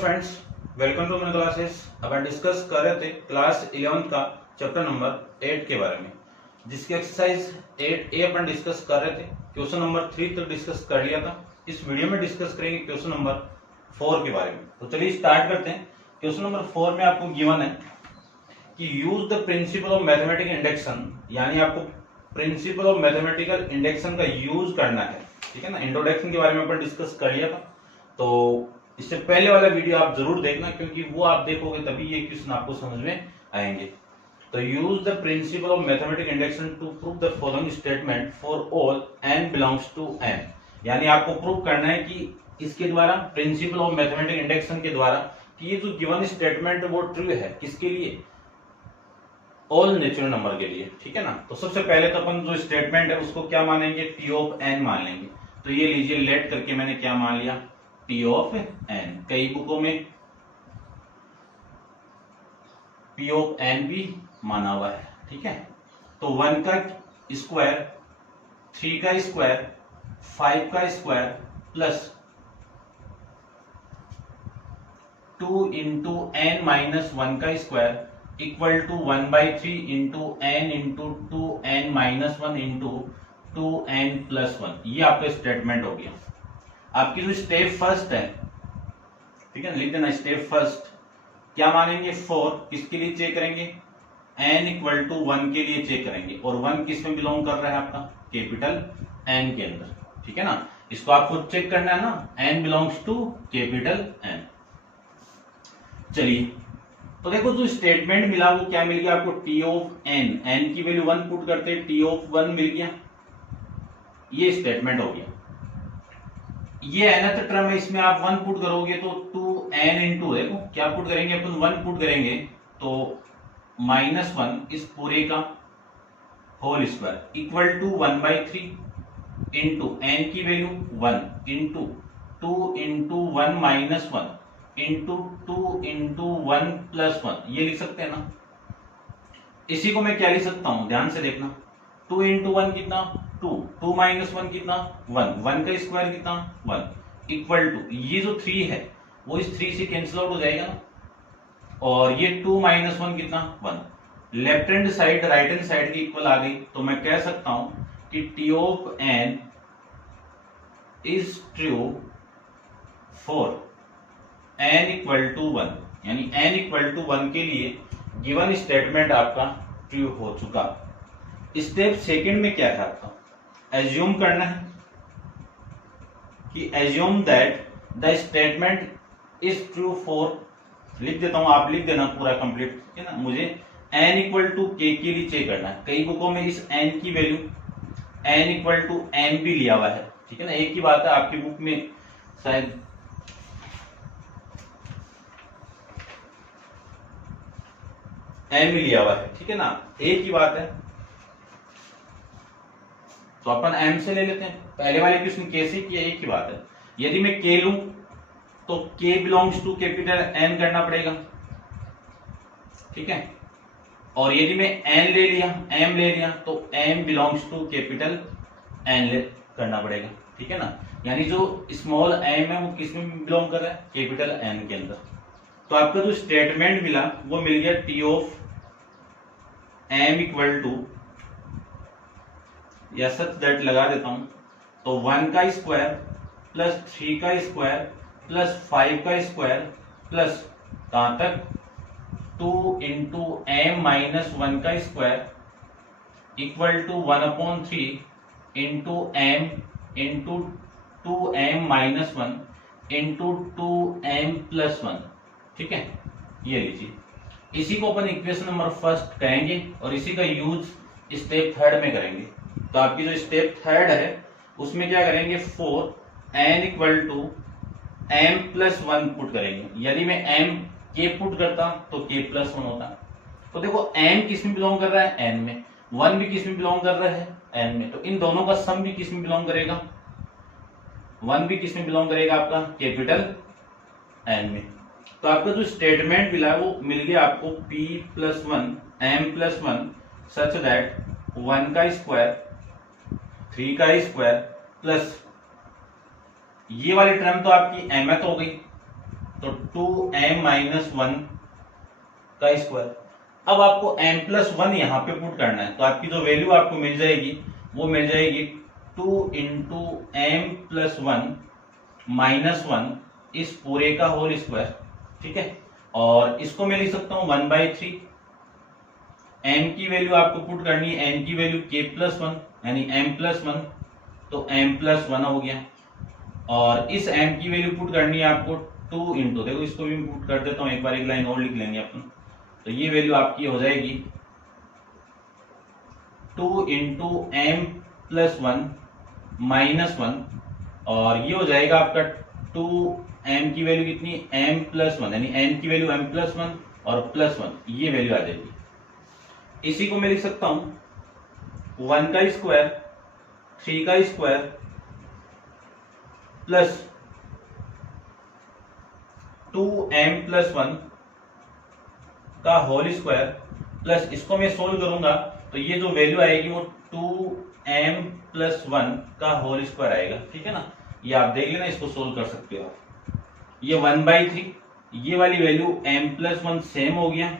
Friends, welcome to my classes. अब हम discuss कर रहे थे क्लास 11 का चैप्टर नंबर 8 के बारे में, जिसकी एक्सरसाइज 8A अपन डिस्कस कर रहे थे। क्वेश्चन नंबर 3 तक डिस्कस कर लिया था। इस वीडियो में डिस्कस करेंगे क्वेश्चन नंबर 4 के बारे में। तो चलिए स्टार्ट करते हैं। क्वेश्चन नंबर 4 में आपको गिवन है कि use the principle of mathematical induction, यानी आपको प्रिंसिपल ऑफ मैथमेटिकल इंडक्शन का यूज करना है। ठीक है ना। इंट्रोडक्शन के बारे में अपन डिस्कस कर लिया था, तो इससे पहले वाला वीडियो आप जरूर देखना, क्योंकि वो आप देखोगे तभी ये क्वेश्चन आपको समझ में आएंगे। तो use the principle of mathematical induction to prove the following statement for all n belongs to n, यानी आपको प्रूव करना है कि इसके द्वारा, प्रिंसिपल ऑफ मैथमेटिकल इंडक्शन के द्वारा, कि ये जो गिवन स्टेटमेंट वो ट्रू है किसके लिए, ऑल नेचुरल नंबर के लिए। ठीक है ना। तो सबसे पहले तो अपन जो स्टेटमेंट है उसको क्या मानेंगे, p ऑफ n मान लेंगे। तो ये लीजिए, लेट करके मैंने क्या मान लिया, p ऑफ n। कई बुकों में p ऑफ n भी माना हुआ है। ठीक है। तो 1 का स्क्वायर, 3 का स्क्वायर, 5 का square plus 2 into n minus 1 का square equal to 1/3 into n into 2n minus 1 into 2n plus 1। ये आपका स्टेटमेंट हो गया। आपकी जो स्टेप फर्स्ट है, ठीक है, लिख देना स्टेप फर्स्ट। क्या मानेंगे, 4 किसके लिए चेक करेंगे, n इक्वल टू 1 के लिए चेक करेंगे। और 1 किस में बिलोंग कर रहा है, आपका कैपिटल N के अंदर। ठीक है ना। इसको आपको चेक करना है ना, n belongs to capital N। चलिए, तो देखो जो स्टेटमेंट मिला वो क्या मिल गया आपको, t ऑफ n, n की वैल्यू 1 पुट करते हैं, t ऑफ 1 मिल गया। ये स्टेटमेंट हो गया। ये nth टर्म है, इसमें आप 1 पुट करोगे तो 2n इंटू, देखो क्या पुट करेंगे अपन, 1 पुट करेंगे तो -1 इस पूरे का whole square equal to 1/3 into n की value 1 into 2 into 1 minus 1 into 2 into 1 plus 1। ये लिख सकते हैं ना। इसी को मैं क्या लिख सकता हूं, ध्यान से देखना। 2 इंटू 1 कितना, 2, 2 माइनस 1 कितना, 1, 1 का स्क्वायर कितना, 1 इक्वल टू, ये जो 3 है वो इस 3 से कैंसिल आउट हो जाएगा ना। और ये 2 माइनस 1 कितना, 1। Left hand side right hand side की इक्वल आ गई, तो मैं कह सकता हूं कि t of n is true for n equal to 1, यानी n इक्वल टू 1 के लिए गिवन स्टेटमेंट आपका ट्रू हो चुका। स्टेप सेकंड में क्या है, आपका एज्यूम करना है कि assume that the statement is true for, लिख देता हूं, आप लिख देना पूरा कंप्लीट। ठीक है ना। मुझे n इक्वल टू k के लिए चेक करना है। कई बुकों में इस n की value n equal to m भी लिया हुआ है। ठीक है ना। एक ही बात है, आपकी बुक में शायद m भी लिया हुआ है। ठीक है ना, एक ही बात है, तो अपन m से ले लेते हैं। पहले वाले क्वेश्चन कैसे किया, एक ही बात है। यदि मैं k लूं तो k belongs to capital N करना पड़ेगा। ठीक है। और यदि मैं n ले लिया, m ले लिया, तो m belongs to capital N करना पड़ेगा। ठीक है ना। यानी जो स्मॉल m है वो किस में बिलोंग कर रहा है, कैपिटल N के अंदर। तो आपका जो स्टेटमेंट मिला वो मिल गया t of m equal to, या सच दैट लगा देता हूं, तो 1 का स्क्वायर प्लस 3 का स्क्वायर प्लस 5 का स्क्वायर प्लस कहां तक 2 इंटू m माइनस 1 का square equal to 1/3 into m into 2m minus 1 into 2m plus 1। ठीक है। ये लीजिए, इसी को अपन इक्वेशन नंबर फर्स्ट कहेंगे और इसी का यूज स्टेप थर्ड में करेंगे। तो आपकी जो स्टेप थर्ड है उसमें क्या करेंगे, 4n equal to m plus 1 put करेंगे। यदि मैं m k पुट करता तो k प्लस 1 होता। तो देखो m किस में बिलोंग कर रहा है, n में, 1 भी किस में बिलोंग कर रहा है, n में, तो इन दोनों का सम भी किस में बिलोंग करेगा, 1 भी किस में बिलोंग करेगा, आपका कैपिटल N में। तो आपका जो स्टेटमेंट मिला वो मिल गया आपको p plus 1 m plus 1 such that 1 का स्क्वायर, 3 का स्क्वायर प्लस ये वाली टर्म तो आपकी mth हो गई, तो 2m-1 का स्क्वायर। अब आपको m+1 यहाँ पे पुट करना है, तो आपकी जो वैल्यू आपको मिल जाएगी वो मिल जाएगी 2 इंटू m+1 -1 इस पूरे का होल स्क्वायर। ठीक है, और इसको मैं लिख सकता हूं 1/3। m की वैल्यू आपको पुट करनी है, m की वैल्यू k+1 यानी m+1, तो m+1 हो गया। और इस m की वैल्यू पुट करनी है आपको 2 इंटू, देखो इसको भी पुट कर देता हूं, एक बार एक लाइन और लिख लेंगे अपन, तो ये वैल्यू आपकी हो जाएगी 2 इंटू m+1 -1, और ये हो जाएगा आपका 2m की वैल्यू कितनी, m+1 यानी m की वैल्यू m+1 और +1, ये वैल्यू आ जाएगी। इसी को मैं लिख सकता हूं 1 का स्क्वायर 3 का स्क्वायर प्लस 2m+1 का होल स्क्वायर प्लस, इसको मैं सोल्व करूंगा तो ये जो वैल्यू आएगी वो 2m+1 का होल स्क्वायर आएगा। ठीक है ना, ये आप देख लेना, इसको सोल्व कर सकते हो आप। ये 1/3, ये वाली वैल्यू m+1 सेम हो गया,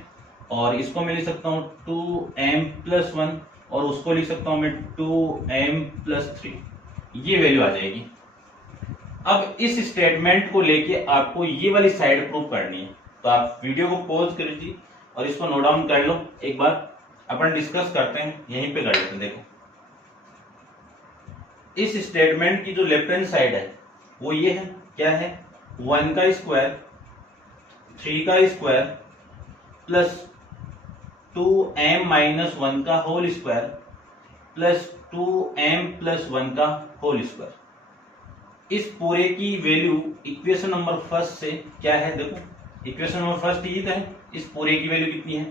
और इसको मैं लिख सकता हूं 2m+1 और उसको लिख सकता हूं मैं 2m+3, ये वैल्यू आ जाएगी। अब इस स्टेटमेंट को लेके आपको ये वाली साइड प्रूव करनी है, तो आप वीडियो को पॉज कर लीजिए और इसको नोट डाउन कर लो, एक बार अपन डिस्कस करते हैं, यहीं पे कर लेते हैं। देखो इस स्टेटमेंट की जो लेफ्ट हैंड साइड है वो ये है, क्या है, 1 का स्क्वायर 3 का स्क्वायर प्लस 2m-1 का होल स्क्वायर प्लस 2m+1 का होल स्क्वायर। इस पूरे की वैल्यू इक्वेशन नंबर फर्स्ट से क्या है, देखो इक्वेशन नंबर फर्स्ट ये है, इस पूरे की वैल्यू कितनी है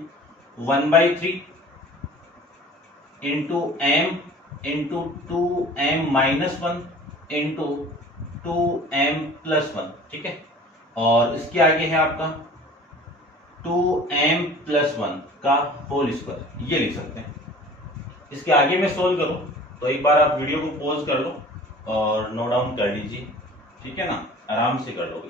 1/3 into m into 2m-1 into 2m+1। ठीक है, और इसके आगे है आपका 2m+1 का होल स्क्वायर, ये लिख सकते हैं। इसके आगे मैं सोल्व करूं तो एक बार आप वीडियो को पॉज कर लो और नोट डाउन कर लीजिए। ठीक है ना, आराम से कर लोगे।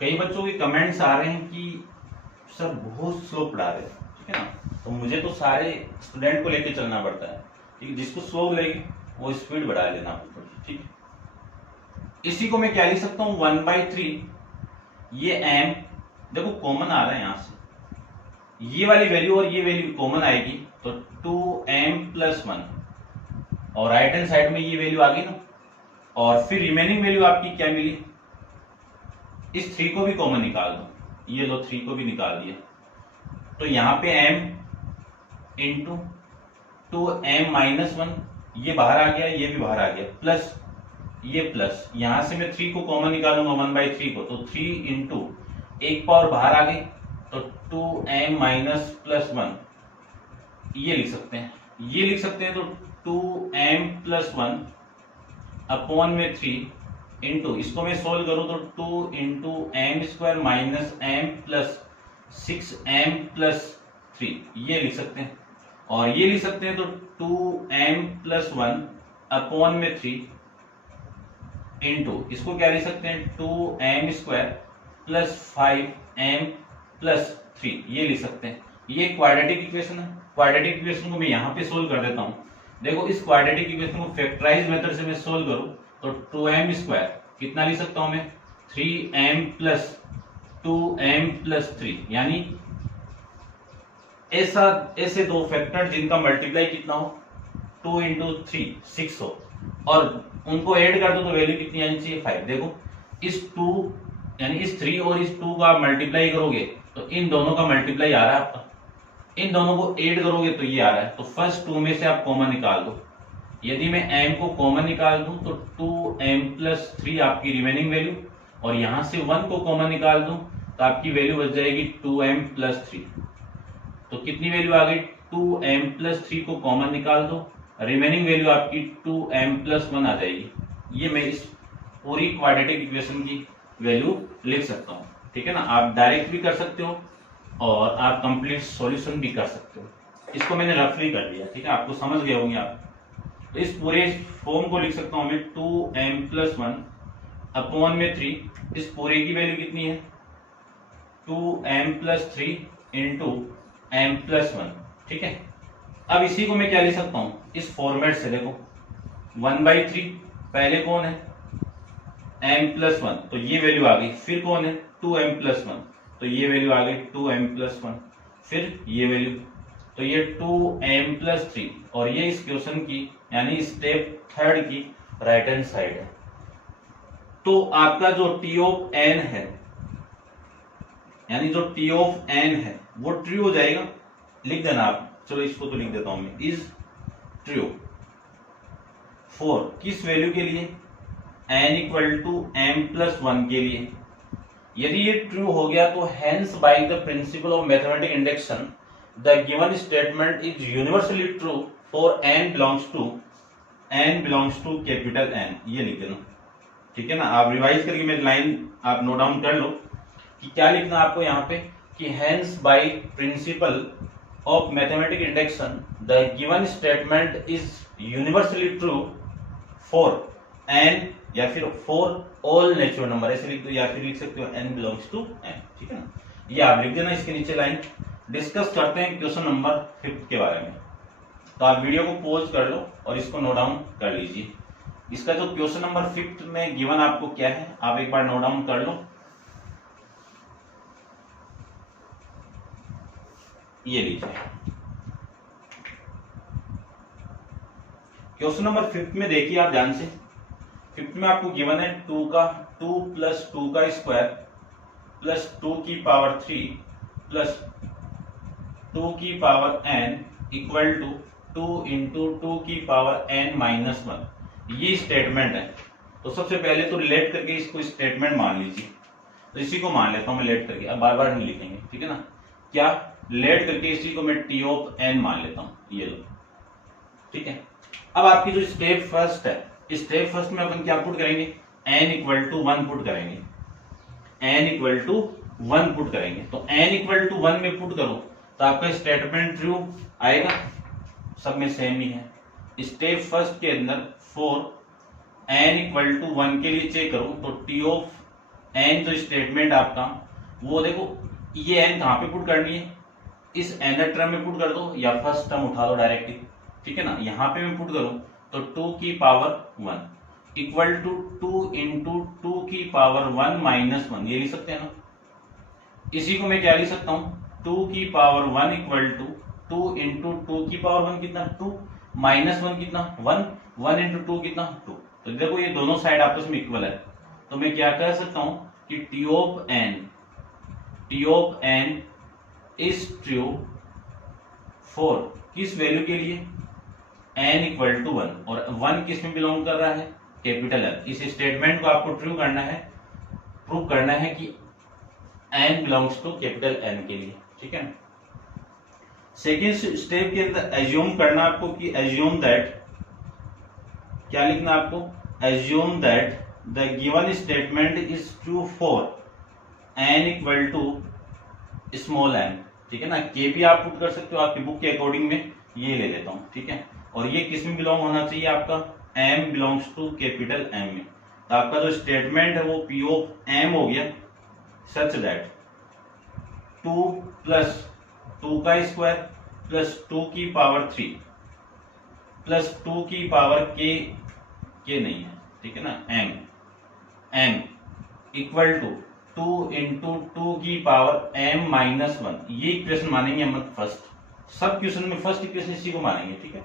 कई बच्चों के कमेंट्स आ रहे हैं कि सर बहुत स्लो पढ़ा रहे हैं, ठीक है ना, तो मुझे तो सारे स्टूडेंट को लेके चलना पड़ता है। ठीक है, जिसको स्लो लगे वो स्पीड बढ़ा लेना पड़ेगी। ठीक है, इसी को मैं क्या लिख सकता हूं 1/3, ये m देखो कॉमन आ रहा है यहां से, ये वाली वैल्यू और ये वैल्यू कॉमन आएगी तो 2m+1, और राइट हैंड साइड में ये वैल्यू आ गई ना, और फिर रिमेनिंग वैल्यू आपकी क्या मिली, इस 3 को भी कॉमन निकाल दो, ये लो 3 को भी निकाल दिया, तो यहां पे m इंटू 2m-1, ये बाहर आ गया, ये भी बाहर आ गया, प्लस ये प्लस, यहां से मैं 3 को कॉमन निकालूंगा 1/3 को, तो 3 इंटू एक पावर बाहर आ गई तो 2m-1, ये लिख सकते हैं, ये लिख सकते हैं, तो 2m+1 अपॉन में 3 इंटू, इसको मैं सोल्व करूं तो 2 into m² minus m plus 6m+3, ये लिख सकते हैं, और ये लिख सकते हैं तो 2m+1 अपॉन में 3 इंटू, इसको क्या लिख सकते हैं 2m² प्लस 5m+3, ये लिख सकते हैं। ये क्वाड्रेटिक इक्वेशन है, क्वाड्रेटिक इक्वेशन को मैं यहाँ पे सोल्व कर देता हूँ। देखो इस क्वाड्रेटिक इक्वेशन को फैक्टराइज मेथड से मैं सोल्व करूँ तो 2m² कितना लिख सकता हूँ मैं 3m प्लस 2m+3, यानी ऐसे दो फैक्टर जिनका मल्टीप्लाई कितना हो 2 इंटू 3 6 हो, और उनको ऐड कर दो तो वैल्यू कितनी आनी चाहिए 5। देखो इस 2 यानी इस 3 और इस 2 का मल्टीप्लाई करोगे तो इन दोनों का मल्टीप्लाई आ रहा है आपका, इन दोनों को ऐड करोगे तो ये आ रहा है, तो फर्स्ट 2 में से आप कॉमन निकाल दो। यदि मैं m को कॉमन निकाल दूं तो 2m+3 आपकी रिमेनिंग वैल्यू, और यहां से 1 को कॉमन निकाल दूं तो आपकी वैल्यू बच जाएगी 2m+3। तो कितनी वैल्यू आ गई 2m+3 को कॉमन निकाल दो, रिमेनिंग वैल्यू आपकी 2m+1 आ जाएगी। ये मैं इस पूरी क्वाड्रेटिक इक्वेशन की वैल्यू लिख सकता हूँ। ठीक है ना, आप डायरेक्ट भी कर सकते हो और आप कंप्लीट सॉल्यूशन भी कर सकते हो। इसको मैंने रफली कर लिया, ठीक है, आपको समझ गए होंगे आप। तो इस पूरे फॉर्म को लिख सकता हूं मैं 2m+1 अपॉन में 3। इस पूरे की वैल्यू कितनी है 2m+3 इंटू m+1। ठीक है, अब इसी को मैं क्या लिख सकता हूं इस फॉर्मेट से, देखो 1/3 पहले कौन है m+1, तो ये वैल्यू आ गई। फिर कौन है 2m+1, तो ये वैल्यू आ गई 2m+1। फिर ये वैल्यू, तो ये 2m+3, और ये इस क्वेश्चन की यानी स्टेप थर्ड की राइट हैंड साइड है। तो आपका जो टी ऑफ एन है, यानी जो टी ऑफ एन है वो ट्रू हो जाएगा। लिख देना आप, चलो इसको तो लिख देता हूं मैं, इज ट्रू फॉर किस वैल्यू के लिए n=m+1 के लिए। यदि ये ट्रू हो गया तो hence by the principle of mathematic induction the given statement is universally true for n belongs to capital N। ये लिख देना, ठीक है ना। आप रिवाइज करके मेरी लाइन आप नोट डाउन कर लो कि क्या लिखना आपको यहाँ पे कि hence by principle of mathematic induction the given statement is universally true for n, या फिर फॉर ऑल नेचुरल नंबर ऐसे लिख दो, या फिर लिख सकते हो n बिलोंग्स टू n। ठीक है ना, ये आप लिख देना इसके नीचे लाइन। डिस्कस करते हैं क्वेश्चन नंबर 5 के बारे में। तो आप वीडियो को पॉज कर लो और इसको नोट डाउन कर लीजिए। इसका जो क्वेश्चन नंबर 5 में गिवन आपको क्या है आप एक बार नोट डाउन कर लो। ये लीजिए क्वेश्चन नंबर 5 में देखिए आप ध्यान से। 5 में आपको गिवन है 2 + 2 का स्क्वायर प्लस 2 की पावर 3 प्लस 2 की power n equal to 2 into 2 की पावर n-1। ये स्टेटमेंट है। तो सबसे पहले तो रिलेट करके इसको स्टेटमेंट मान लीजिए। तो इसी को मान लेता हूं मैं लेट करके, अब बार बार नहीं लिखेंगे, ठीक है ना। क्या लेट करके इसी को मैं टी ऑफ n मान लेता हूं, ये लो, ठीक है। अब आपकी जो स्टेप फर्स्ट है, स्टेप फर्स्ट में अपन क्या पुट करेंगे n=1 पुट करेंगे, n=1 पुट करेंगे। तो n=1 में पुट करो तो आपका स्टेटमेंट ट्रू आएगा, सब में सेम ही है। स्टेप फर्स्ट के अंदर फॉर n=1 के लिए चेक करो तो टी ऑफ n जो स्टेटमेंट आपका वो देखो, ये n कहां पे पुट करनी है, इस nth टर्म में पुट कर दो या फर्स्ट टर्म उठा दो डायरेक्टली, ठीक है ना। यहां पे मैं पुट करूं तो 2 की पावर 1 इक्वल टू 2 इंटू 2 की पावर 1-1, ये लिख सकते हैं ना। इसी को मैं क्या लिख सकता हूं 2 की पावर 1 इक्वल टू 2 इंटू 2 की पावर 1 कितना 2 -1 कितना 1, 1 इंटू 2 कितना 2। तो देखो ये दोनों साइड आपस में इक्वल है, तो मैं क्या कह सकता हूं कि T of n is true for किस वैल्यू के लिए n=1, और 1 किस में बिलोंग कर रहा है कैपिटल N। इस स्टेटमेंट को आपको ट्रू करना है, प्रूव करना है कि n belongs to capital N के लिए, ठीक है। सेकेंड स्टेप के अंदर एज्यूम करना आपको कि एज्यूम दैट, क्या लिखना आपको assume that the given statement is true for n=n, ठीक है ना। के भी आप पुट कर सकते हो आपकी बुक के अकॉर्डिंग में, ये ले लेता हूं, ठीक है। और ये किस में बिलोंग होना चाहिए आपका m belongs to capital M में। तो आपका जो स्टेटमेंट है वो P ऑफ M हो गया सच दैट 2 + 2 का स्क्वायर प्लस 2 की पावर 3 प्लस 2 की पावर k नहीं है, ठीक है ना, m इक्वल टू 2 इंटू 2 की पावर m-1। ये इक्वेशन मानेंगे हम फर्स्ट, सब क्वेश्चन में फर्स्ट इक्वेशन इसी को मानेंगे, ठीक है।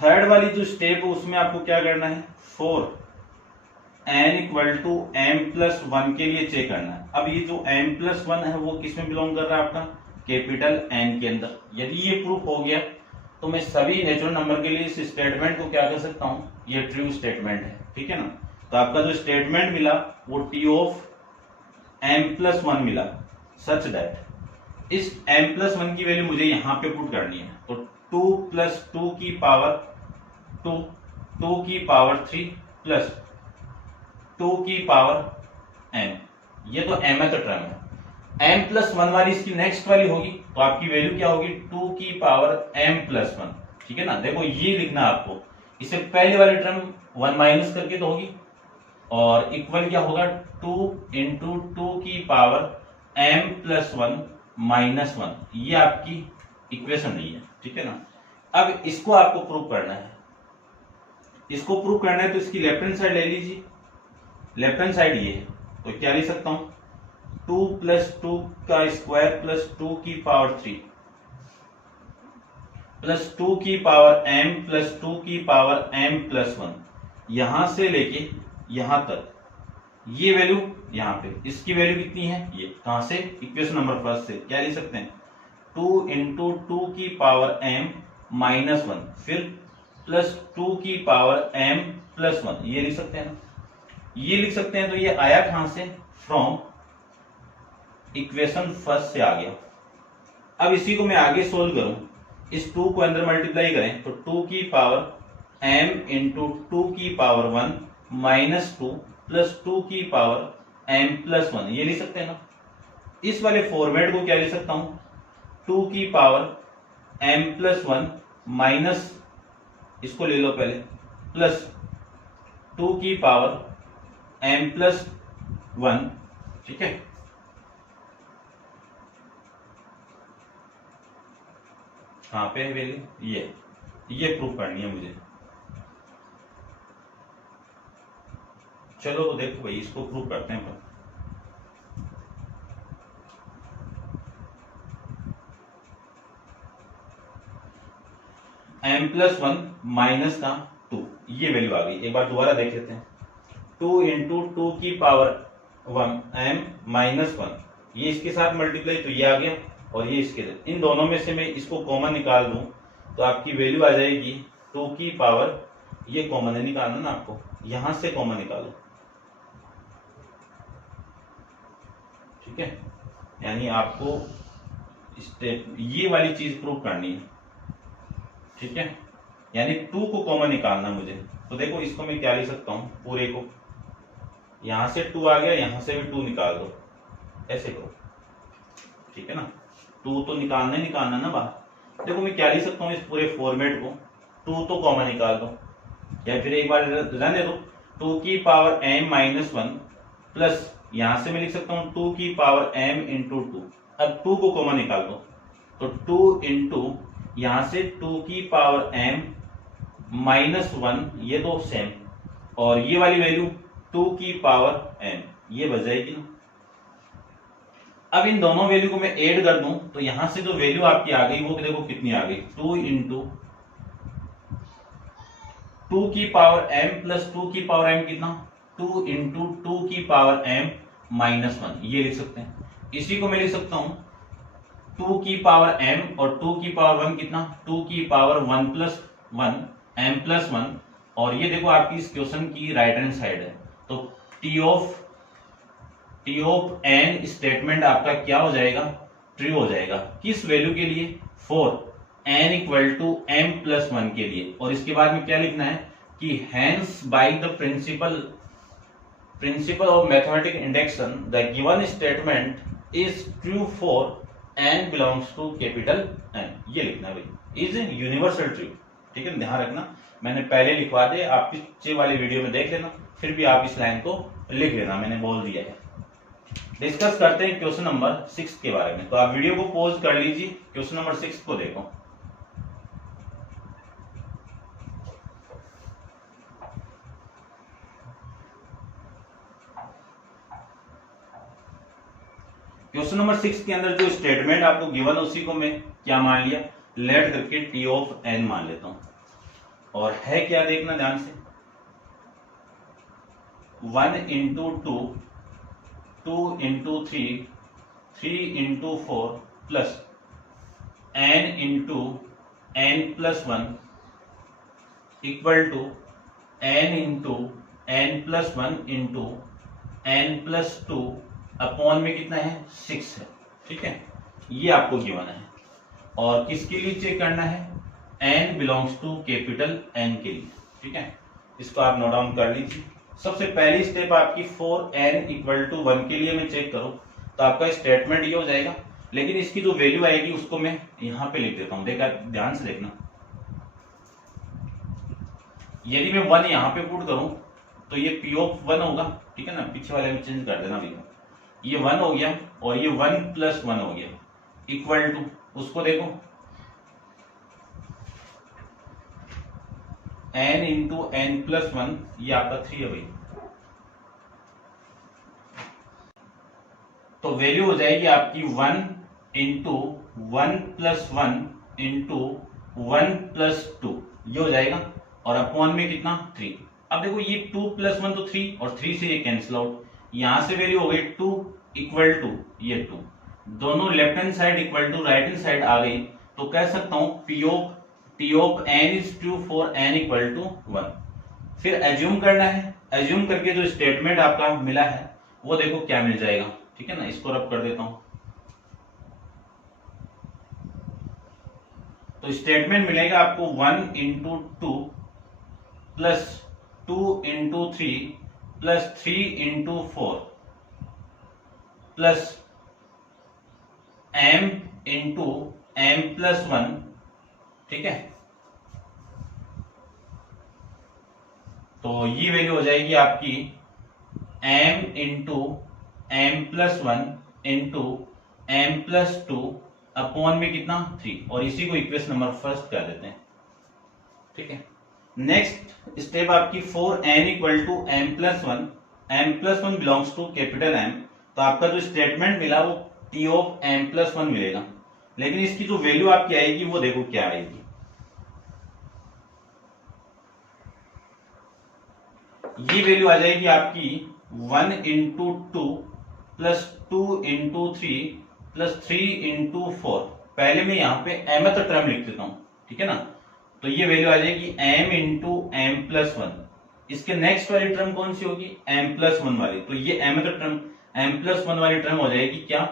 थर्ड वाली जो स्टेप है उसमें आपको क्या करना है फॉर n=m+1 के लिए चेक करना है। अब ये जो m+1 है वो किस में बिलोंग कर रहा है आपका कैपिटल N के अंदर। यदि ये प्रूफ हो गया तो मैं सभी नेचुरल नंबर के लिए इस स्टेटमेंट को क्या कर सकता हूं, ये ट्रू स्टेटमेंट है, ठीक है ना। तो आपका जो स्टेटमेंट मिला वो टी ऑफ m+1 मिला सच दैट इस m+1 की वैल्यू मुझे यहां पे पुट करनी है। तो 2 + 2 की पावर 2, 2 की पावर 3 प्लस 2 की पावर n, ये तो mth टर्म है। m+1 वाली इसकी नेक्स्ट वाली होगी तो आपकी वैल्यू क्या होगी 2 की पावर m+1, ठीक है ना। देखो ये लिखना आपको इसे पहले वाली टर्म 1 माइनस करके तो होगी, और इक्वल क्या होगा 2 इंटू 2 की पावर m प्लस 1 माइनस 1। ये आपकी इक्वेशन नहीं है, ठीक है ना। अब इसको आपको प्रूव करना है, इसको प्रूव करना है तो इसकी लेफ्ट हैंड साइड ले लीजिए। लेफ्ट हैंड साइड ये है, तो क्या लिख सकता हूं 2 प्लस 2 का स्क्वायर प्लस 2 की पावर 3 प्लस 2 की पावर m प्लस 2 की पावर m प्लस 1, यहां से लेके यहां तक ये वैल्यू यहां पे, इसकी वैल्यू कितनी है ये, कहां से इक्वेशन नंबर फर्स्ट से क्या लिख सकते हैं 2 इंटू 2 की पावर m माइनस 1 फिर प्लस 2 की पावर m प्लस 1, ये लिख सकते हैं ना, ये लिख सकते हैं। तो ये आया कहां से, फ्रॉम इक्वेशन फर्स्ट से आ गया। अब इसी को मैं आगे सोल्व करूं, इस 2 को अंदर मल्टीप्लाई करें तो 2 की पावर m इंटू 2 की पावर 1 माइनस 2 प्लस 2 की पावर m प्लस 1, ये लिख सकते हैं ना। इस वाले फॉर्मेट को क्या लिख सकता हूं 2 की पावर m प्लस 1 माइनस, इसको ले लो पहले, प्लस 2 की पावर m प्लस 1, ठीक है। कहां पे है वैल्यू, ये प्रूव करनी है मुझे। चलो तो देखो भाई, इसको प्रूव करते हैं। m प्लस 1 माइनस का 2, ये वैल्यू आ गई। एक बार दोबारा देख लेते हैं, 2 इंटू 2 की पावर 1 m माइनस 1, ये इसके साथ मल्टीप्लाई तो ये आ गया, और ये इसके साथ, इन दोनों में से मैं इसको कॉमन निकाल दूं तो आपकी वैल्यू आ जाएगी 2 की पावर, ये कॉमन है निकालना ना आपको, यहां से कॉमन निकालो, ठीक है। यानी आपको स्टेप ये वाली चीज प्रूव करनी है, ठीक है। यानी 2 को कॉमन निकालना मुझे, तो देखो इसको मैं क्या लिख सकता हूं पूरे को, यहां से 2 आ गया, यहां से भी 2 निकाल दो, ऐसे करो, ठीक है ना। 2 तो निकालना ना बाहर। देखो मैं क्या लिख सकता हूं इस पूरे फॉर्मेट को, 2 तो कॉमन निकाल दो, या फिर एक बार रहने दो, 2 की पावर m माइनस 1 प्लस, यहां से मैं लिख सकता हूं 2 की पावर m इंटू 2। अब 2 को कॉमन निकाल दो, तो 2 इंटू यहां से 2 की पावर m माइनस 1, ये दो सेम, और ये वाली वैल्यू 2 की पावर m, ये बच जाएगी ना। अब इन दोनों वैल्यू को मैं ऐड कर दूं तो यहां से जो वैल्यू आपकी आ गई वो देखो कितनी आ गई, 2 इंटू 2 की पावर m प्लस 2 की पावर m कितना, 2 इंटू 2 की पावर m माइनस 1, ये लिख सकते हैं। इसी को मैं लिख सकता हूं 2 की पावर m और 2 की पावर 1 कितना, 2 की पावर 1 प्लस 1 m प्लस 1, और ये देखो आपकी इस क्वेश्चन की राइट हैंड साइड है, तो टी ऑफ n स्टेटमेंट आपका क्या हो जाएगा, ट्रू हो जाएगा। किस वैल्यू के लिए, for n equal to m plus 1 के लिए। और इसके बाद में क्या लिखना है कि hence by the principle of mathematic induction the given statement is true for n belongs to capital N, ये लिखना है भाई, इज यूनिवर्सल ट्रू, ठीक है। ध्यान रखना, मैंने पहले लिखवा दे, आप पीछे वाले वीडियो में देख लेना, फिर भी आप इस लाइन को लिख लेना, मैंने बोल दिया है। डिस्कस करते हैं क्वेश्चन नंबर 6 के बारे में, तो आप वीडियो को पॉज कर लीजिए, क्वेश्चन नंबर 6 को देखो। क्वेश्चन नंबर 6 के अंदर जो स्टेटमेंट आपको गिवन है उसी को मैं क्या मान लिया, लेट करके टी ऑफ n मान लेता हूं, और है क्या देखना ध्यान से, 1 into 2, 2 into 3, 3 into 4 plus n into n plus 1 equal to n into n plus 1 into n plus 2 upon में कितना है 6 है, ठीक है। ये आपको गिवन है, और किसके लिए चेक करना है, n belongs to capital N के लिए, ठीक है। इसको आप नोट डाउन कर लीजिए। सबसे पहली स्टेप आपकी 4n इक्वल टू 1 के लिए मैं चेक करूं तो आपका स्टेटमेंट ये हो जाएगा, लेकिन इसकी जो वैल्यू आएगी उसको मैं यहां पे लिख देता हूं, देखा ध्यान से देखना, यदि मैं 1 यहाँ पे पुट करूं तो ये P ऑफ 1 होगा, ठीक है ना, पीछे वाले में चेंज कर देना भैया, ये 1 हो गया और ये 1 प्लस 1 हो गया, इक्वल टू उसको देखो n इंटू एन प्लस 1, ये आपका 3 है भाई। तो वैल्यू हो जाएगी आपकी 1 इंटू 1 प्लस 1 इंटू 1 प्लस 2, ये हो जाएगा, और अपॉन में कितना 3। अब देखो ये 2 प्लस 1 तो 3 और 3 से ये कैंसिल आउट, यहां से वैल्यू हो गई 2 इक्वल टू ये 2, दोनों left hand side equal to right hand side आ गई, तो कह सकता हूं P of n is true for n equal to 1। फिर एज्यूम करना है, एज्यूम करके जो स्टेटमेंट आपका मिला है वो देखो क्या मिल जाएगा, ठीक है ना, इसको रब कर देता हूं। तो स्टेटमेंट मिलेगा आपको 1 into 2 plus 2 into 3 plus 3 into 4 plus m into m plus 1, ठीक है। तो ये वैल्यू हो जाएगी आपकी m into M plus 1 into M plus 2 upon में कितना 3, और इसी को इक्वेशन नंबर फर्स्ट कर देते हैं, ठीक है। नेक्स्ट स्टेप आपकी 4n equal to m plus 1, m plus 1 belongs to capital M, तो आपका जो स्टेटमेंट मिला वो P ऑफ m प्लस 1 मिलेगा, लेकिन इसकी जो वैल्यू आपकी आएगी वो देखो क्या आएगी, ये वैल्यू आ जाएगी आपकी 1 into 2 plus 2 into 3 plus 3 into 4। पहले मैं यहाँ पे mth टर्म लिख देता हूँ, ठीक है ना, तो ये वैल्यू आ जाएगी m इंटू एम प्लस 1। इसके नेक्स्ट वाली टर्म कौन सी होगी, m प्लस 1 वाली, तो ये mth टर्म m प्लस 1 वाली टर्म हो जाएगी क्या,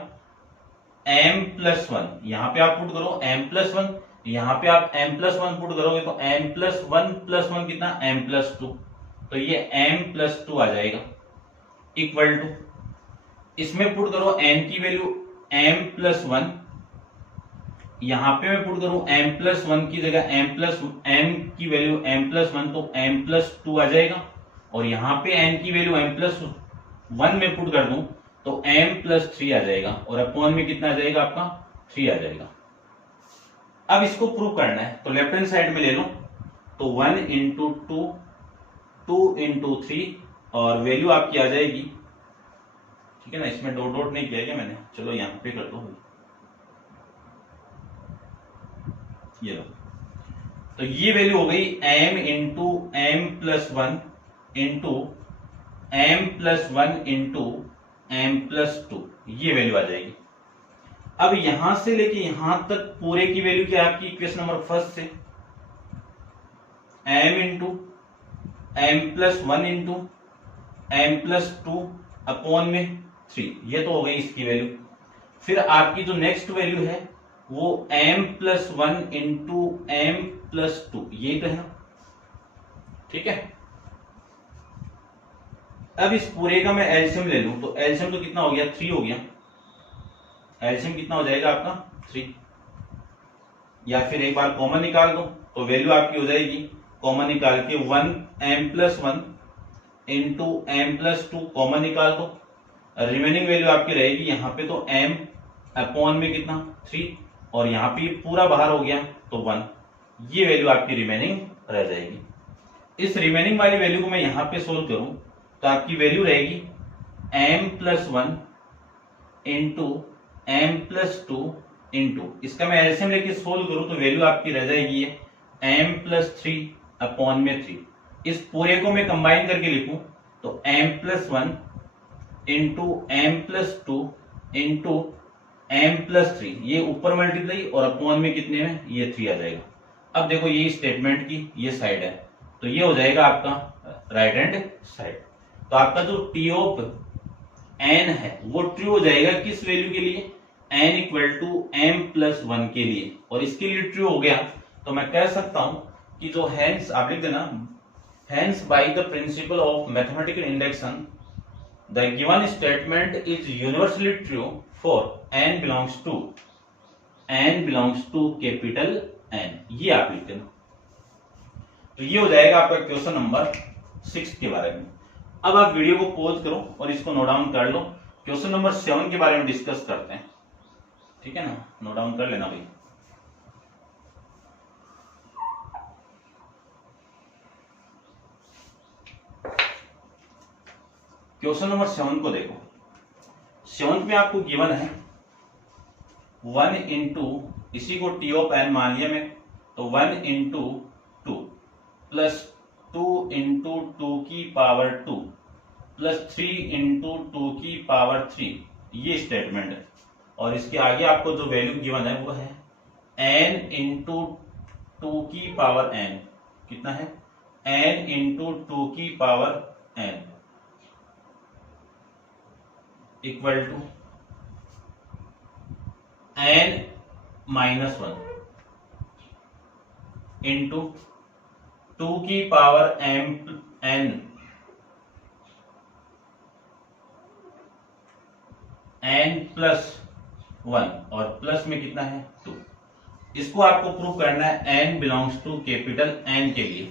m प्लस 1, यहाँ पे आप पुट करो m प्लस 1, यहाँ पे आप m प्लस 1 पुट करोगे तो m प्लस 1 कितना m प्लस 2, तो ये m प्लस 2 आ जाएगा, इक्वल टू इसमें पुट करो n की वैल्यू m प्लस 1, यहां पे मैं पुट करूं m प्लस 1 की जगह m की वैल्यू m प्लस 1, तो m प्लस 2 आ जाएगा, और यहां पे n की वैल्यू m प्लस 1 में पुट कर दूं तो m प्लस 3 आ जाएगा, और अपॉन में कितना आ जाएगा आपका 3 आ जाएगा। अब इसको प्रूव करना है तो लेफ्ट हैंड साइड में ले लो, तो 1 इंटू 2 इंटू 3, और वैल्यू आपकी आ जाएगी, ठीक है ना, इसमें डॉट डॉट नहीं किया क्या मैंने, चलो यहां पे कर दो, ये लो, तो ये वैल्यू हो गई m into M plus 1 into M plus 1 into M plus 2, ये वैल्यू आ जाएगी। अब यहां से लेके यहां तक पूरे की वैल्यू क्या है आपकी इक्वेशन नंबर फर्स्ट से, m into M plus 1 into M plus 2 upon में 3, ये तो हो गई इसकी वैल्यू। फिर आपकी जो नेक्स्ट वैल्यू है वो m plus 1 into M plus 2, ये तो है ना, ठीक है। अब इस पूरे का मैं एलसीएम ले लूं तो एलसीएम तो कितना हो गया 3 हो गया, एलसीएम कितना हो जाएगा आपका 3, या फिर एक बार कॉमन निकाल दो तो वैल्यू आपकी हो जाएगी, कॉमन निकाल के 1 m plus 1 into M plus 2 common निकाल दो, रिमेनिंग वैल्यू आपकी रहेगी यहाँ पे तो m अपॉन में कितना 3, और यहाँ पे पूरा बाहर हो गया तो 1, ये वैल्यू आपकी रिमेनिंग रह जाएगी। इस रिमेनिंग वाली वैल्यू को मैं यहाँ पे सोल्व करूं तो आपकी वैल्यू रहेगी m plus 1 into M plus 2 into, इसका मैं एलसीएम लेके सोल्व करूं तो वैल्यू आपकी रह जाएगी m प्लस 3 अपॉन में 3। इस पूरे को मैं कंबाइन करके लिखूं तो m plus 1 into M plus 2 into M plus 3, ये ऊपर मल्टीप्लाई और अपॉन में कितने में ये 3 आ जाएगा। अब देखो ये स्टेटमेंट की ये साइड है तो ये हो जाएगा आपका राइट हैंड साइड, तो आपका जो टी ऑफ एन है वो ट्रू हो जाएगा किस वैल्यू के लिए, n equal to M plus 1 के लिए, और इसके लिए ट्रू हो गया तो मैं कह सकता हूं कि जो हेंस आप लिख देना, hence by the principle of mathematical induction the given statement is universally true for n belongs to capital N, ये आप लिख देना। तो ये हो जाएगा आपका क्वेश्चन नंबर 6 के बारे में। अब आप वीडियो को पॉज करो और इसको नोट डाउन कर लो। क्वेश्चन नंबर 7 के बारे में डिस्कस करते हैं, ठीक है ना, नोट डाउन कर लेना भाई। क्वेश्चन नंबर 7 को देखो। 7 में आपको गिवन है 1 इंटू, इसी को टी ऑफ एन मान लिया मैं, तो 1 इंटू 2 प्लस 2 इंटू 2 की पावर 2 प्लस 3 इंटू 2 की पावर 3, ये स्टेटमेंट है। और इसके आगे आपको जो वैल्यू गिवन है वो है n इंटू 2 की पावर n, कितना है n इंटू 2 की power n equal to n minus 1 into 2 की पावर n प्लस 1, और प्लस में कितना है 2। इसको आपको प्रूव करना है n belongs to capital N के लिए।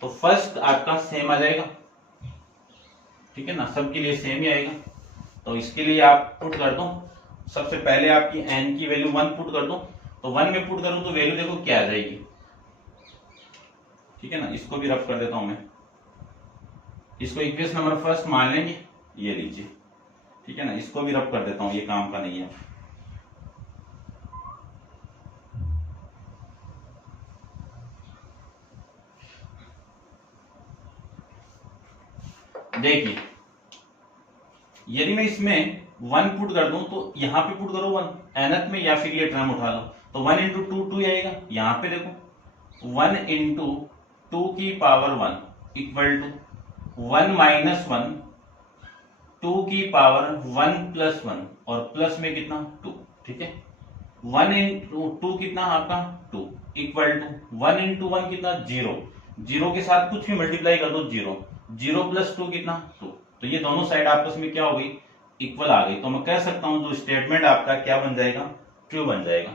तो फर्स्ट आपका सेम आ जाएगा, ठीक है ना, सबके लिए सेम ही आएगा। तो इसके लिए आप पुट कर दो, सबसे पहले आपकी n की वैल्यू 1 पुट कर दो। तो 1 में पुट करूं तो वैल्यू देखो क्या आ जाएगी, ठीक है ना। इसको भी रफ कर देता हूं मैं, इसको इक्वेशन नंबर फर्स्ट मान लेंगे, ये लीजिए, ठीक है ना। इसको भी रफ कर देता हूं, ये काम का नहीं है। देखिए, यदि मैं इसमें 1 पुट कर दूं तो यहां पे पुट करो 1 nth में, या फिर ये टर्म उठा लो तो 1 इंटू 2 2 आएगा। यहां पे देखो 1 इंटू 2 की पावर 1 इक्वल टू 1 माइनस 1 2 की पावर 1 प्लस 1, और प्लस में कितना 2, ठीक है। 1 इंटू 2 कितना आपका 2 इक्वल टू 1 इंटू 1 कितना 0, 0 के साथ कुछ भी मल्टीप्लाई कर दो 0, 0 प्लस 2 कितना 2। तो ये दोनों साइड आपस में क्या हो गई, इक्वल आ गई। तो मैं कह सकता हूं जो स्टेटमेंट आपका क्या बन जाएगा, ट्रू बन जाएगा।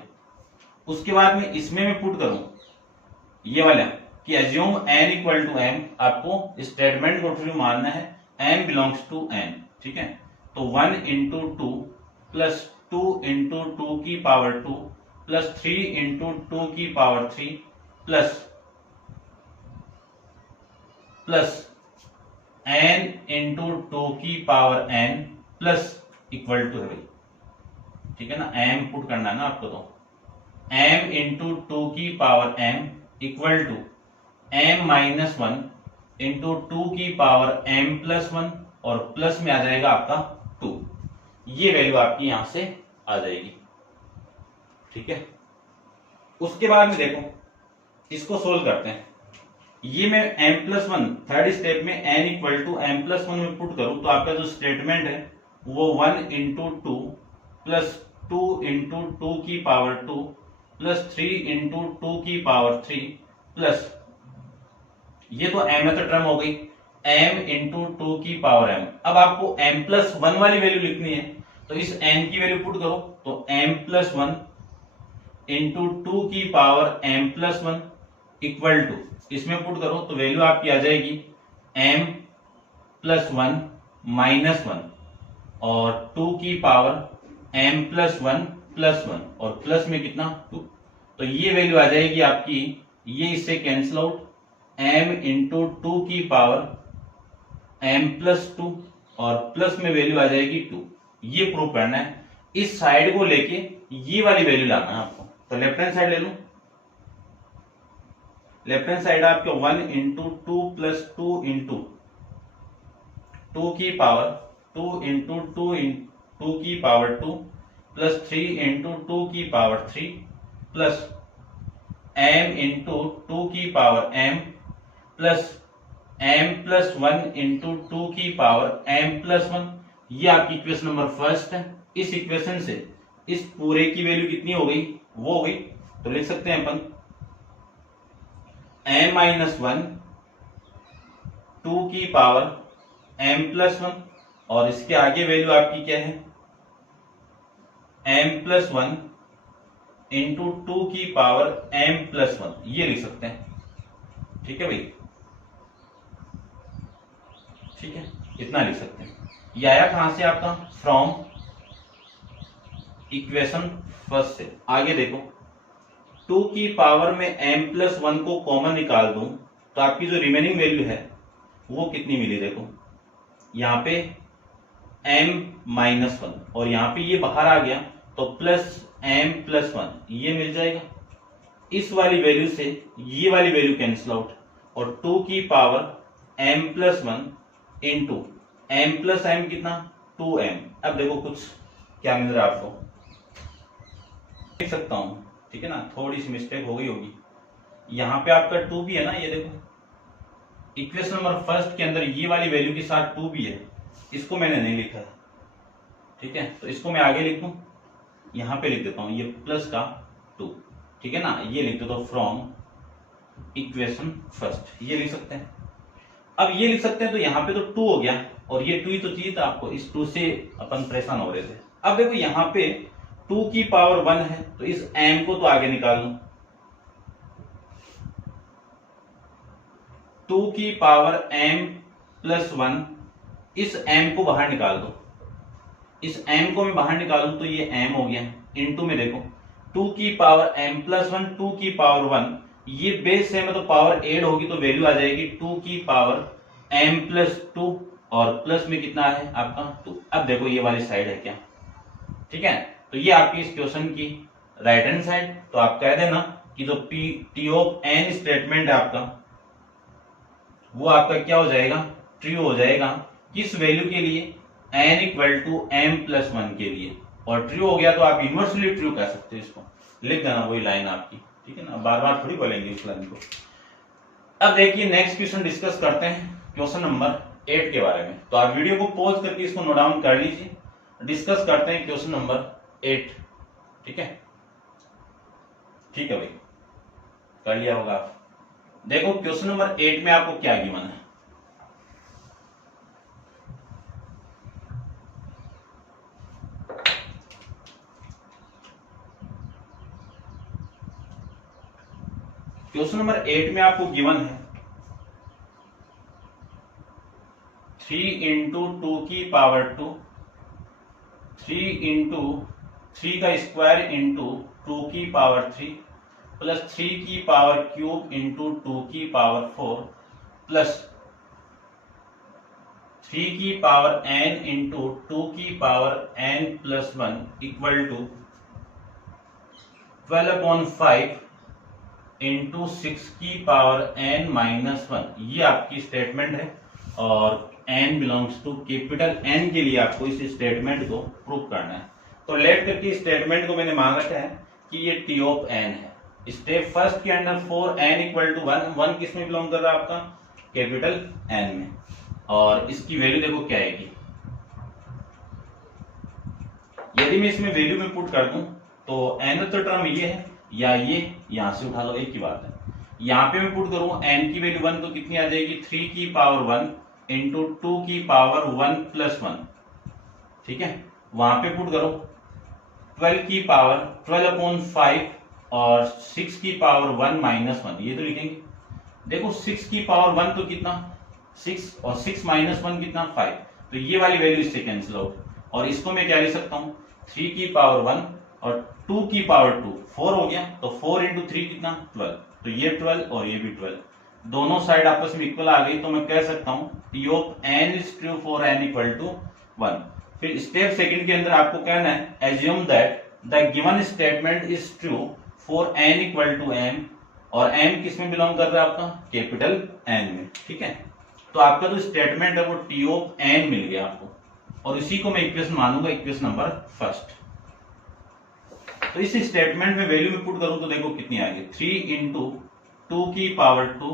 उसके बाद में इसमें मैं पुट करूं ये वाला कि assume n equal to m, आपको स्टेटमेंट को ट्रू मानना है, m बिलोंग्स टू n, ठीक है। तो 1 इंटू 2 प्लस 2 इंटू 2 की पावर 2 प्लस 3 इंटू 2 की पावर 3 प्लस n इंटू 2 की power n plus equal to है भाई, ठीक है ना। m पुट करना है ना आपको, तो m इंटू 2 की power m equal to m minus 1 into 2 की पावर m प्लस 1, और प्लस में आ जाएगा आपका 2। ये वैल्यू आपकी यहां से आ जाएगी, ठीक है। उसके बाद में देखो, इसको सोल्व करते हैं। ये मैं m प्लस 1 थर्ड स्टेप में n equal to m plus 1 में पुट करूं तो आपका जो स्टेटमेंट है वो 1 इंटू 2 प्लस 2 इंटू 2 की पावर 2 प्लस 3 इंटू 2 की पावर 3 प्लस, ये तो m है तो टर्म हो गई, m इंटू 2 की पावर m। अब आपको m प्लस 1 वाली वैल्यू लिखनी है, तो इस n की वैल्यू पुट करो, तो m प्लस 1 इंटू 2 की power m plus 1 equal to, इसमें पुट करो तो वैल्यू आपकी आ जाएगी m प्लस 1 माइनस 1 और 2 की पावर m प्लस 1 प्लस 1, और प्लस में कितना 2। तो ये वैल्यू आ जाएगी आपकी, ये इससे कैंसिल आउट, m इंटू 2 की पावर m प्लस 2, और प्लस में वैल्यू आ जाएगी 2। ये प्रूव करना है। इस साइड को लेके ये वाली वैल्यू लाना है आपको। तो लेफ्ट हैंड साइड ले लो, लेफ्ट हैंड साइड आपके 1 इंटू 2 प्लस 2 इंटू 2 की पावर 2 इंटू 2 की पावर 2 प्लस 3 इंटू 2 की पावर 3 प्लस m इंटू 2 की power m plus m plus 1 into 2 की पावर m प्लस 1। ये आपकी इक्वेशन नंबर फर्स्ट है। इस इक्वेशन से इस पूरे की वैल्यू कितनी हो गई, वो हो गई। तो लिख सकते हैं अपन m माइनस 1 2 की पावर m प्लस 1, और इसके आगे वैल्यू आपकी क्या है m प्लस 1 इंटू 2 की पावर m प्लस 1, ये लिख सकते हैं। ठीक है भाई, ठीक है, इतना लिख सकते हैं। ये आया कहां से आपका, फ्रॉम इक्वेशन फर्स्ट से। आगे देखो, 2 की पावर में m+1 को कॉमन निकाल दूं तो आपकी जो रिमेनिंग वैल्यू है वो कितनी मिली, देखो यहाँ पे m-1 और यहाँ पे ये बाहर आ गया तो +m+1 ये मिल जाएगा। इस वाली वैल्यू से ये वाली वैल्यू कैंसिल आउट और 2 की पावर m+1 इंटू m+m कितना, 2m। अब देखो कुछ क्या मिल रहा है आपको, देख सकता हूं, ठीक है ना, थोड़ी सी मिस्टेक हो गई होगी। यहाँ पे आपका 2 भी है ना, ये देखो इक्वेशन नंबर फर्स्ट के अंदर ये वाली वैल्यू के साथ 2 भी है, इसको मैंने नहीं लिखा है, ठीक है, तो इसको मैं आगे लिख दूं, यहां पे लिख देता हूं ये प्लस का 2, ठीक है ना, ये लिख देता हूं फ्रॉम इक्वेशन फर्स्ट, ये लिख सकते हैं। अब ये लिख सकते हैं तो यहाँ पे तो 2 हो गया और ये 2 ही तो चाहिए था आपको, इस 2 से अपन परेशान हो रहे थे। अब देखो यहाँ पे 2 की पावर 1 है तो इस m को तो आगे निकाल लो, 2 की पावर m+1, इस m को बाहर निकाल दो, इस m को मैं बाहर निकालूं तो ये m हो गया, इनटू में देखो 2 की पावर m+1, 2 की पावर 1, ये बेस है मतलब पावर ऐड होगी तो वैल्यू आ जाएगी 2 की पावर m+2 और प्लस में कितना है आपका 2। अब देखो ये वाली साइड है क्या, ठीक है, तो ये आपकी इस क्वेश्चन की राइट हैंड साइड। तो आप कह देना कि जो टी ऑफ n स्टेटमेंट है आपका वो आपका क्या हो जाएगा, ट्रू हो जाएगा, किस वैल्यू के लिए, n = m+1 के लिए, और ट्रू हो गया तो आप इनवर्सली ट्रू कह सकते हो, इसको लिख देना वही लाइन आपकी, ठीक है ना, बार बार थोड़ी बोलेंगे इस लाइन को। अब देखिए नेक्स्ट क्वेश्चन डिस्कस करते हैं, क्वेश्चन नंबर 8 के बारे में। तो आप वीडियो को पॉज करके इसको नोट डाउन कर लीजिए, डिस्कस करते हैं क्वेश्चन नंबर 8, ठीक है, ठीक है भाई, कर लिया होगा आप। देखो क्वेश्चन नंबर 8 में आपको क्या गिवन है, क्वेश्चन नंबर 8 में आपको गिवन है 3 × 2 की पावर 2, 3 × 3 का स्क्वायर इंटू 2 की पावर 3 प्लस 3 की पावर क्यूब इंटू 2 की पावर 4 प्लस 3 की पावर n इंटू 2 की power n+1 equal to 12/5 into 6 की पावर n-1। ये आपकी स्टेटमेंट है और n belongs to capital N के लिए आपको इस स्टेटमेंट को प्रूव करना है। तो लेट करके स्टेटमेंट को मैंने मान रखा है कि ये T ऑफ n है। स्टेप फर्स्ट के अंदर 4n = 1, 1 किस में बिलोंग कर रहा है आपका, कैपिटल N में, और इसकी वैल्यू देखो क्या आएगी। यदि मैं इसमें वैल्यू में पुट कर दूं तो nth टर्म ये है या ये यहां से उठा लो, एक ही बात है। यहां पे मैं पुट करूं n की वैल्यू 1 तो कितनी आ जाएगी, 3 की पावर 1 इंटू 2 की पावर 1+1, ठीक है, वहां पे पुट करो 12 की पावर 12/5 और 6 की पावर 1-1, ये तो लिखेंगे। देखो 6 की पावर 1 तो कितना 6 और 6 - 1 कितना 5, तो ये वाली वैल्यू इससे कैंसिल आउट, और इसको मैं क्या लिख सकता हूँ 3 की पावर 1 और 2 की पावर 2, 4 हो गया, तो 4 × 3 कितना 12, तो ये 12 और ये भी 12, दोनों साइड आपस में इक्वल आ गई, तो मैं कह सकता हूँ T of n is true for n = 1। फिर स्टेप सेकंड के अंदर आपको कहना है assume that the given statement is true for n = m, और m किस में बिलोंग कर रहा है आपका, कैपिटल N में, ठीक है। तो आपका जो स्टेटमेंट है वो T ऑफ n मिल गया आपको, और इसी को मैं इक्वेशन मानूंगा, इक्वेशन नंबर फर्स्ट। तो इस स्टेटमेंट में वैल्यू में पुट करूं तो देखो कितनी आएगी, 3 × 2 की पावर 2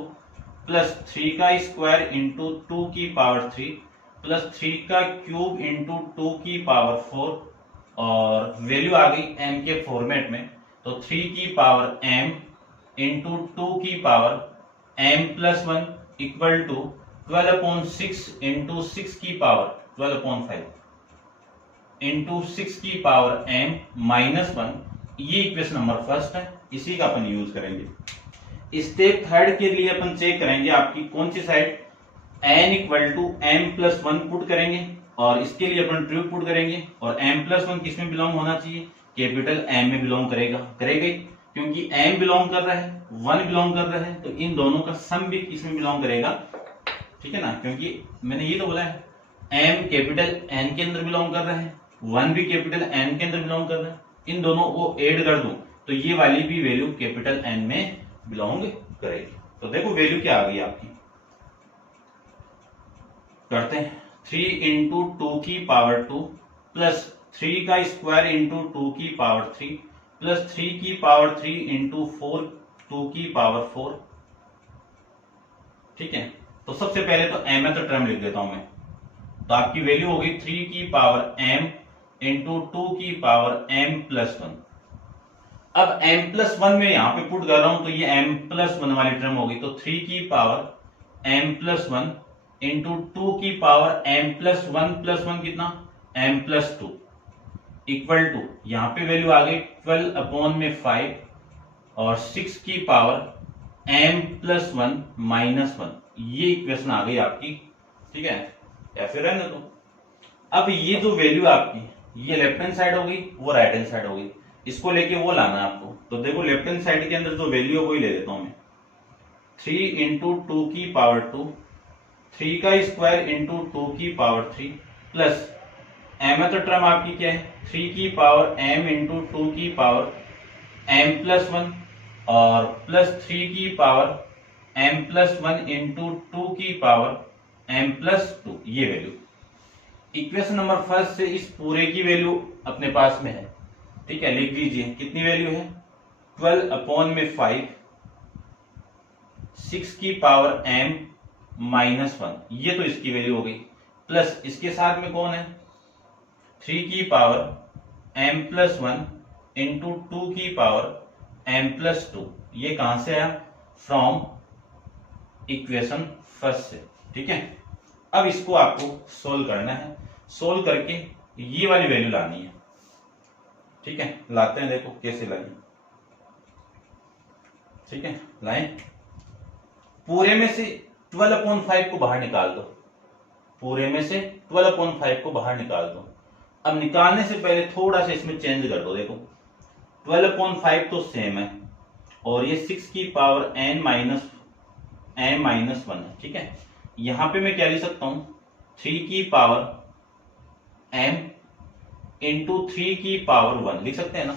प्लस 3 का स्क्वायर इंटू 2 की पावर 3 प्लस 3 का क्यूब इंटू 2 की पावर 4, और वैल्यू आ गई m के फॉर्मेट में, तो 3 की पावर m इंटू 2 की power m+1 equal to 12/6 into 6 की पावर 12/5 इंटू 6 की पावर m-1। ये इक्वेशन नंबर फर्स्ट है, इसी का अपन यूज करेंगे। स्टेप थर्ड के लिए अपन चेक करेंगे आपकी कौन सी side, n equal to m plus one put करेंगे और इसके लिए अपन ट्रू पुट करेंगे और m प्लस वन किस में बिलोंग होना चाहिए, कैपिटल M में बिलोंग करेगा, क्योंकि m बिलोंग कर रहा है, 1 बिलोंग कर रहा है, तो इन दोनों का सम भी किस में बिलोंग करेगा, ठीक है ना, क्योंकि मैंने ये तो बोला है m कैपिटल N के अंदर बिलोंग कर रहा है, 1 भी कैपिटल N के अंदर बिलोंग कर रहा है, इन दोनों को ऐड कर दूं तो ये वाली भी वैल्यू कैपिटल N में बिलोंग करेगी। तो देखो वैल्यू क्या आ गई आपकी, करते हैं 3 इंटू टू की पावर 2 प्लस 3 का स्क्वायर इंटू 2 की पावर 3 प्लस 3 की पावर 3 इंटू 4 2 की पावर 4। ठीक है, तो सबसे पहले तो m तो टर्म लिख देता हूं मैं, तो आपकी वैल्यू होगी 3 की पावर m इंटू 2 की पावर m प्लस 1। अब m प्लस 1 में यहां पे पुट कर रहा हूं तो ये m प्लस 1 वाली टर्म होगी, तो 3 की पावर m प्लस 1 इंटू 2 की पावर m प्लस 1 कितना, m प्लस 2 इक्वल टू, यहां पे वैल्यू आ गई 12 अपॉन में 5 और 6 की पावर m प्लस 1 माइनस 1, ये इक्वेशन आ गई आपकी। ठीक है, या फिर रहने दो। अब ये जो वैल्यू आपकी, ये लेफ्ट हैंड साइड होगी, वो राइट हैंड साइड होगी, इसको लेके वो लाना है आपको। तो देखो लेफ्ट हैंड साइड के अंदर जो वैल्यू है वही ले लेता हूं मैं, 3 इंटू 2 की पावर 2, 3 का स्क्वायर इंटू 2 की पावर 3 प्लस m तो टर्म आपकी क्या है, 3 की पावर m इंटू 2 की पावर m प्लस 1 और प्लस 3 की पावर m प्लस 1 इंटू 2 की पावर m प्लस 2, ये वैल्यू इक्वेशन नंबर फर्स्ट से इस पूरे की वैल्यू अपने पास में है। ठीक है, लिख लीजिए कितनी वैल्यू है, 12 अपॉन में 5, 6 की पावर m माइनस 1, ये तो इसकी वैल्यू हो गई, प्लस इसके साथ में कौन है, 3 की पावर m प्लस 1 इंटू 2 की पावर m प्लस 2, ये कहां से आया, फ्रॉम इक्वेशन फर्स्ट से। ठीक है, अब इसको आपको सोल्व करना है, सोल्व करके ये वाली वैल्यू लानी है। ठीक है, लाते हैं, देखो कैसे लाएं। ठीक है, लाएं, पूरे में से 12/5 को बाहर निकाल दो, पूरे में से 12/5 को बाहर निकाल दो। अब निकालने से पहले थोड़ा सा इसमें चेंज कर दो, देखो 12/5 तो सेम है और ये 6 की पावर m माइनस 1 है। ठीक है, यहां पे मैं क्या लिख सकता हूं, 3 की पावर m इंटू 3 की पावर 1 लिख सकते हैं ना,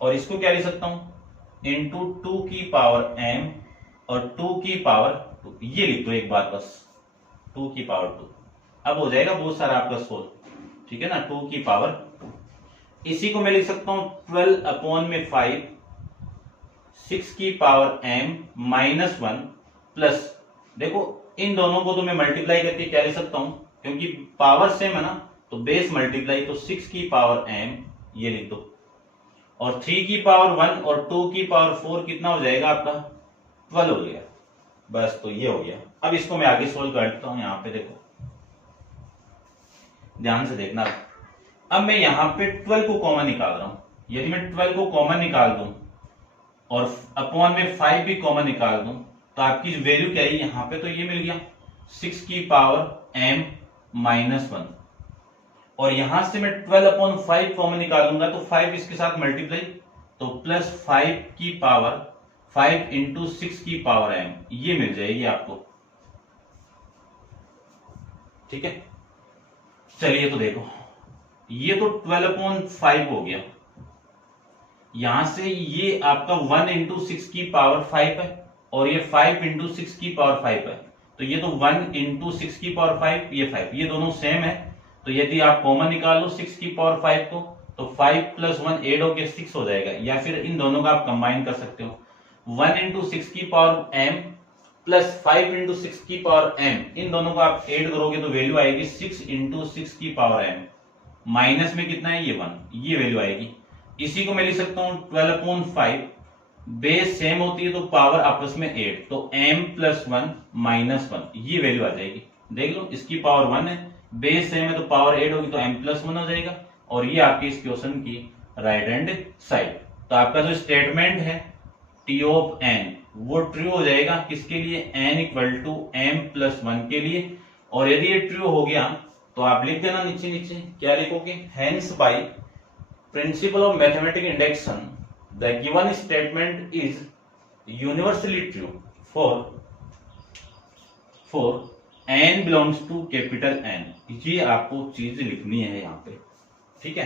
और इसको क्या लिख सकता हूं, इंटू 2 की पावर m और 2 की पावर 2, ये लिख दो एक बार बस, 2 की पावर 2। अब हो जाएगा बहुत सारा आपका सोल्व। ठीक है ना, 2 की पावर 2, इसी को मैं लिख सकता हूं 12 अपॉन में 5, 6 की पावर m माइनस 1 प्लस, देखो इन दोनों को तो मैं मल्टीप्लाई करके क्या लिख सकता हूं, क्योंकि पावर सेम है ना, तो बेस मल्टीप्लाई, तो 6 की पावर m ये लिख दो, और 3 की पावर 1 और 2 की पावर 4 कितना हो जाएगा आपका, 12 हो गया बस। तो ये हो गया। अब इसको मैं आगे सोल्व करता हूं, यहां पे देखो ध्यान से देखना। अब मैं यहां पे 12 को कॉमन निकाल रहा हूं, यदि मैं 12 को कॉमन निकाल दूं और अपॉन में 5 भी कॉमन निकाल दूं तो आपकी वैल्यू क्या है, यहां पे तो ये मिल गया 6 की पावर m माइनस 1, और यहां से मैं 12/5 कॉमन निकालूंगा तो 5 इसके साथ मल्टीप्लाई, तो प्लस 5 की पावर 5 इंटू 6 की पावर m, ये मिल जाएगी आपको। ठीक है, चलिए तो देखो ये तो 12/5 हो गया, यहां से ये आपका 1 इंटू 6 की पावर 5 है और ये 5 इंटू 6 की पावर 5 है, तो ये तो 1 इंटू 6 की पावर 5, ये 5, ये दोनों सेम है, तो यदि आप कॉमन निकालो 6 की पावर 5 को तो 5 प्लस 1 ऐड होकर 6 हो जाएगा, या फिर इन दोनों का आप कंबाइन कर सकते हो, 1 इंटू 6 की पावर m प्लस 5 इंटू 6 की पावर m, इन दोनों को आप ऐड करोगे तो वैल्यू आएगी 6 इंटू 6 की पावर m, माइनस में कितना है ये 1, ये वैल्यू आएगी। इसी को मैं लिख सकता हूं 12/5, बेस सेम होती है तो पावर आपस में 8, तो m प्लस 1 माइनस 1, ये वैल्यू आ जाएगी। देख लो इसकी पावर 1 है, बेस सेम है तो पावर 8 होगी तो m प्लस 1 हो जाएगा, और ये आपकी इस क्वेश्चन की राइट हैंड साइड। तो आपका जो स्टेटमेंट है टी ऑफ एन वो ट्रू हो जाएगा किसके लिए, N equal to M plus one के लिए। और यदि ये ट्रू हो गया तो आप लिख देना नीचे नीचे, क्या लिखोगे, hence by principle of mathematical induction the given statement is universally true for N belongs to capital N. ये आपको चीज लिखनी है यहाँ पे, ठीक है।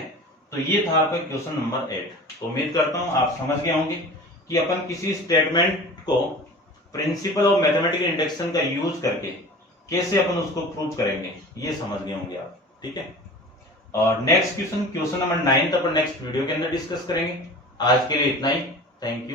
तो ये था आपका क्वेश्चन नंबर 8। तो उम्मीद करता हूं आप समझ गए होंगे कि अपन किसी स्टेटमेंट को प्रिंसिपल ऑफ मैथमेटिकल इंडक्शन का यूज करके कैसे अपन उसको प्रूव करेंगे, ये समझ गए होंगे आप, ठीक है। और नेक्स्ट क्वेश्चन नंबर 9 अपन नेक्स्ट वीडियो के अंदर डिस्कस करेंगे। आज के लिए इतना ही, थैंक यू।